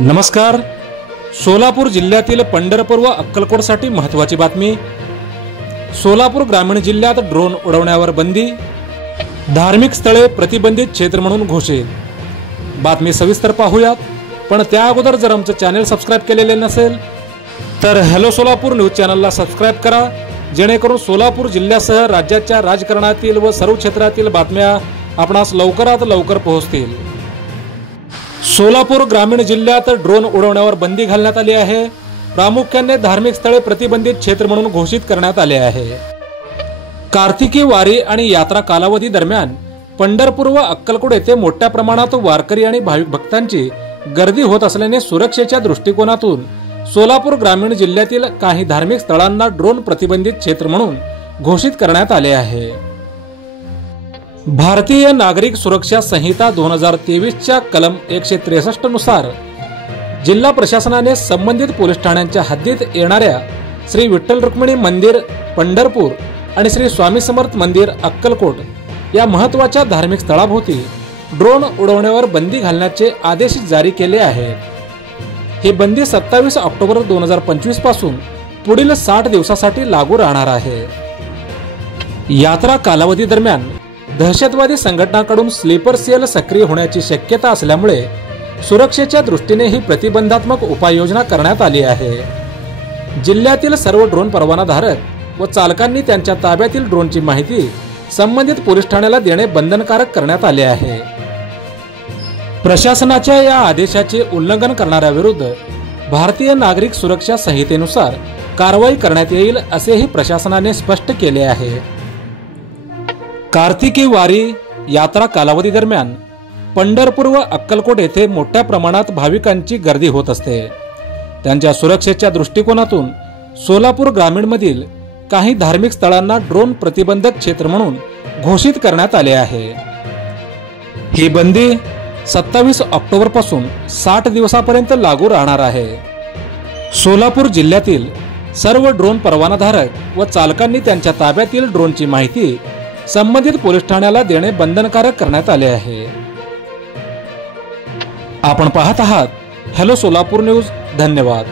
नमस्कार। सोलापूर जिल्ह्यातील पंढरपूर व अक्कलकोटसाठी महत्त्वाची बातमी। सोलापूर ग्रामीण जिल्ह्यात ड्रोन उडवण्यावर बंदी, धार्मिक स्थळे प्रतिबंधित क्षेत्र म्हणून घोषित। बातमी सविस्तर पाहूयात, पण त्या अगोदर जर आमचे चॅनल सबस्क्राइब केलेले नसेल तर हॅलो सोलापूर न्यूज चॅनलला सबस्क्राइब करा, जेणेकरून सोलापूर जिल्ह्यासह राज्याच्या राजकारणातील व सर्व क्षेत्रातील बातम्या आपणास लवकरात लवकर पोहोचतील। सोलापूर ग्रामीण जिल्ह्यात ड्रोन उडवण्यावर बंदी घालण्यात आली आहे। प्रामुख्याने धार्मिक स्थळे प्रतिबंधित क्षेत्र म्हणून घोषित करण्यात आले आहे। कार्तिकी वारी आणि यात्रा कालावधी दरम्यान पंढरपूर व अक्कलकोट येथे मोठ्या प्रमाणात वारकरी आणि भाविक भक्तांची गर्दी होत असल्याने सुरक्षेच्या दृष्टिकोनातून सोलापूर ग्रामीण जिल्ह्यातील काही धार्मिक स्थळांना ड्रोन प्रतिबंधित क्षेत्र म्हणून घोषित करण्यात आले आहे। भारतीय नागरिक सुरक्षा संहिता 2023च्या कलम 163 नुसार जिल्हा प्रशासनाने संबंधित पोलीस ठाण्यांच्या हद्दीत येणाऱ्या श्री विठ्ठल रुक्मिणी मंदिर पंढरपूर आणि श्री स्वामी समर्थ मंदिर अक्कलकोट या महत्त्वाच्या धार्मिक स्थळाभोवती ड्रोन उडवण्यावर बंदी घालण्याचे आदेश जारी केले आहेत। ही बंदी 27 ऑक्टोबर 2025 पासून पुढील 60 दिवसासाठी लागू राहणार आहे। यात्रा कालावधी दरम्यान दहशतवादी संघटनांकडून स्लीपर सेल सक्रिय होण्याची शक्यता असल्यामुळे सुरक्षेच्या दृष्टीने ही प्रतिबंधात्मक उपाययोजना करण्यात आली आहे। जिल्ह्यातील सर्व ड्रोन परवानाधारक व चालकांनी त्यांच्या ताब्यातील ड्रोनची माहिती संबंधित पोलीस ठाण्याला देणे बंधनकारक करण्यात आले आहे। प्रशासनाच्या या आदेशाचे उल्लंघन करणाऱ्याविरुद्ध भारतीय नागरिक सुरक्षा संहितेनुसार कारवाई करण्यात येईल असेही प्रशासनाने स्पष्ट केले आहे। कार्तिकी वारी यात्रा कालावधी दरम्यान पंढरपूर व अक्कलकोट येथे मोठ्या प्रमाणात भाविकांची गर्दी होत असते। त्यांच्या सुरक्षेच्या दृष्टिकोनातून सोलापूर ग्रामीण मधील काही धार्मिक स्थळांना ड्रोन प्रतिबंधक क्षेत्र म्हणून घोषित करण्यात आले आहे। ही बंदी 27 ऑक्टोबर पासून 60 दिवसापर्यंत लागू राहणार आहे। सोलापूर जिल्ह्यातील सर्व ड्रोन परवानाधारक व चालकांनी त्यांच्या ताब्यातील ड्रोनची माहिती संबंधित पोलीस ठाण्याला देणे बंधनकारक करण्यात आले आहे। आपण पाहत आहात हॅलो सोलापूर न्यूज। धन्यवाद।